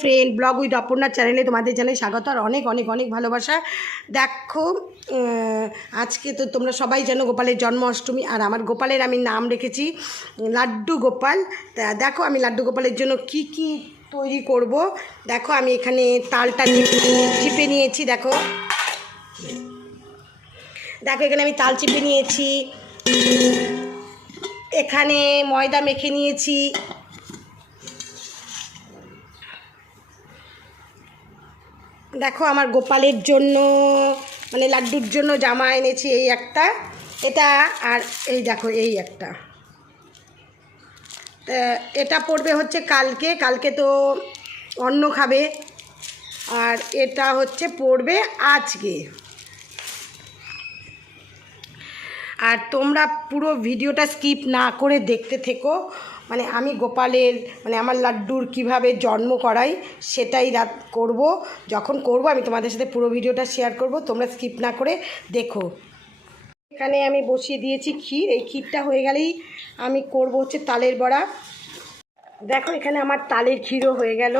Friend blog with Aparna চ্যানেলে তোমাদের জানাই স্বাগত আর অনেক অনেক অনেক ভালোবাসা। দেখো আজকে তো তোমরা সবাই জানো গোপালের জন্মাষ্টমী, আর আমার গোপালের আমি নাম রেখেছি লাড্ডু গোপাল। তা দেখো আমি লাড্ডু গোপালের জন্য কি কি তৈরি করব। দেখো আমি এখানে তালটা চিপে নিয়েছি। দেখো দেখো এখানে আমি তাল চিপে নিয়েছি, এখানে ময়দা মেখে নিয়েছি, দেখো আমার গোপালের জন্য মানে লাড্ডুর জন্য জামা এনেছি এই একটা, এটা আর এই দেখো এই একটা, এটা পড়বে হচ্ছে কালকে, কালকে তো অন্ন খাবে, আর এটা হচ্ছে পড়বে আজকে। আর তোমরা পুরো ভিডিওটা স্কিপ না করে দেখতে থেকো, মানে আমি গোপালের মানে আমার লাড্ডুর কিভাবে জন্ম করাই সেটাই রাত করব। যখন করব আমি তোমাদের সাথে পুরো ভিডিওটা শেয়ার করব, তোমরা স্কিপ না করে দেখো। এখানে আমি বসিয়ে দিয়েছি ক্ষীর, এই ক্ষীরটা হয়ে গেলেই আমি করব হচ্ছে তালের বড়া। দেখো এখানে আমার তালের ক্ষীরও হয়ে গেল।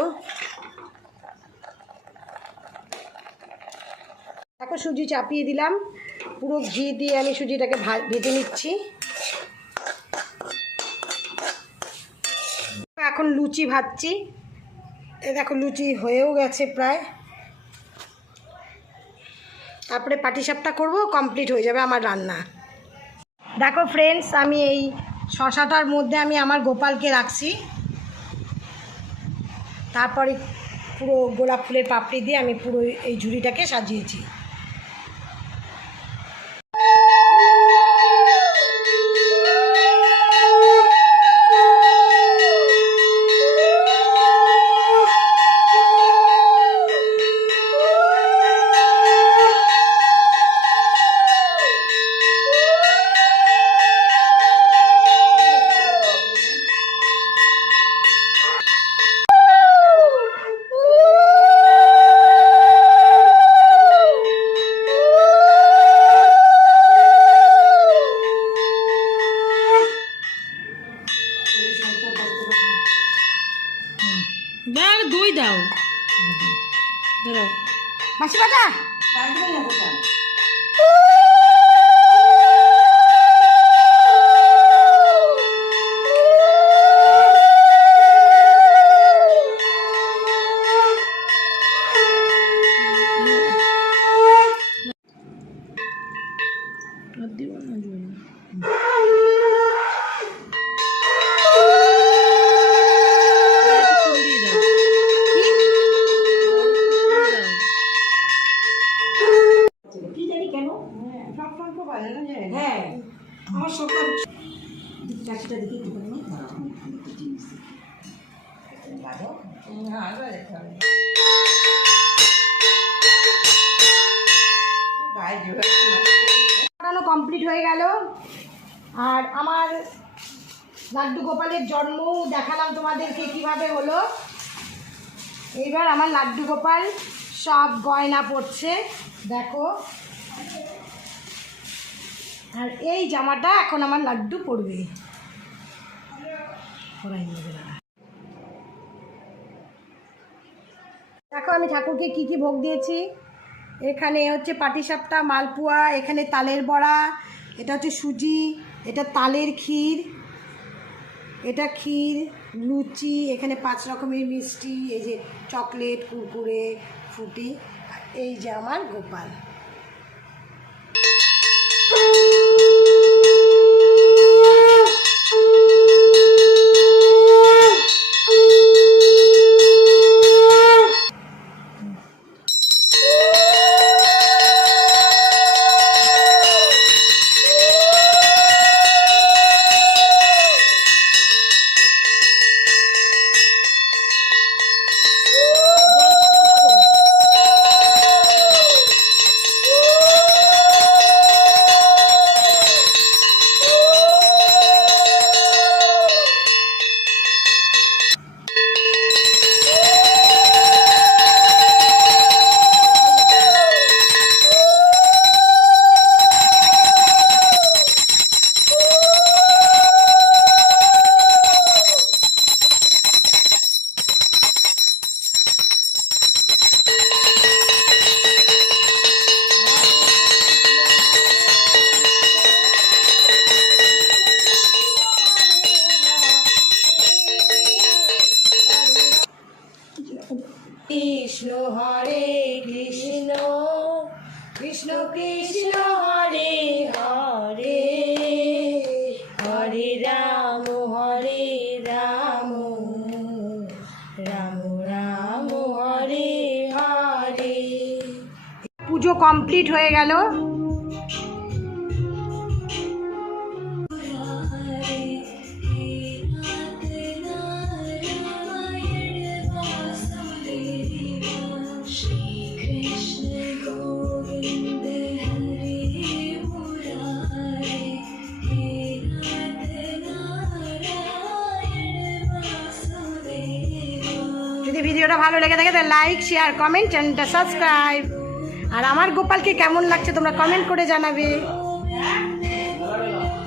দেখো সুজি চাপিয়ে দিলাম, পুরো ঘি দিয়ে আমি সুজিটাকে ভেজে নিচ্ছি। এখন লুচি ভাজছি, এ দেখো লুচি হয়েও গেছে প্রায়, তারপরে পাটিসাপটা করব, কমপ্লিট হয়ে যাবে আমার রান্না। দেখো ফ্রেন্ডস আমি এই শশাটার মধ্যে আমি আমার গোপালকে রাখছি, তারপরে পুরো গোলাপ ফুলের পাপড়ি দিয়ে আমি পুরো এই ঝুড়িটাকে সাজিয়েছি। দই দাও, ধরো মাসি বাটা হ্যাঁ আমার সকাল চাষিটা দেখি একটু করে বানানো কমপ্লিট হয়ে গেল। আর আমার লাড্ডু গোপালের জন্মও দেখালাম তোমাদেরকে কিভাবে হলো। এইবার আমার লাড্ডু গোপাল সব গয়না পড়ছে দেখো, আর এই জামাটা এখন আমার লাড্ডু পরবে। দেখো আমি ঠাকুরকে কি কি ভোগ দিয়েছি, এখানে হচ্ছে পাটিসাপটা, মালপোয়া, এখানে তালের বড়া, এটা হচ্ছে সুজি, এটা তালের ক্ষীর, এটা ক্ষীর, লুচি, এখানে 5 রকমের মিষ্টি, এই যে চকলেট, কুরকুরে, ফ্রুটি, এই যে আমার গোপাল। কৃষ্ণ হরে কৃষ্ণ কৃষ্ণ কৃষ্ণ হরে হরে হরে রাম রাম রাম হরে হরে। পুজো কমপ্লিট হয়ে গেল। যদি ভিডিওটা ভালো লেগে থাকে তাহলে লাইক শেয়ার কমেন্ট চ্যানেলটা সাবস্ক্রাইব। আর আমার গোপালকে কেমন লাগছে তোমরা কমেন্ট করে জানাবে।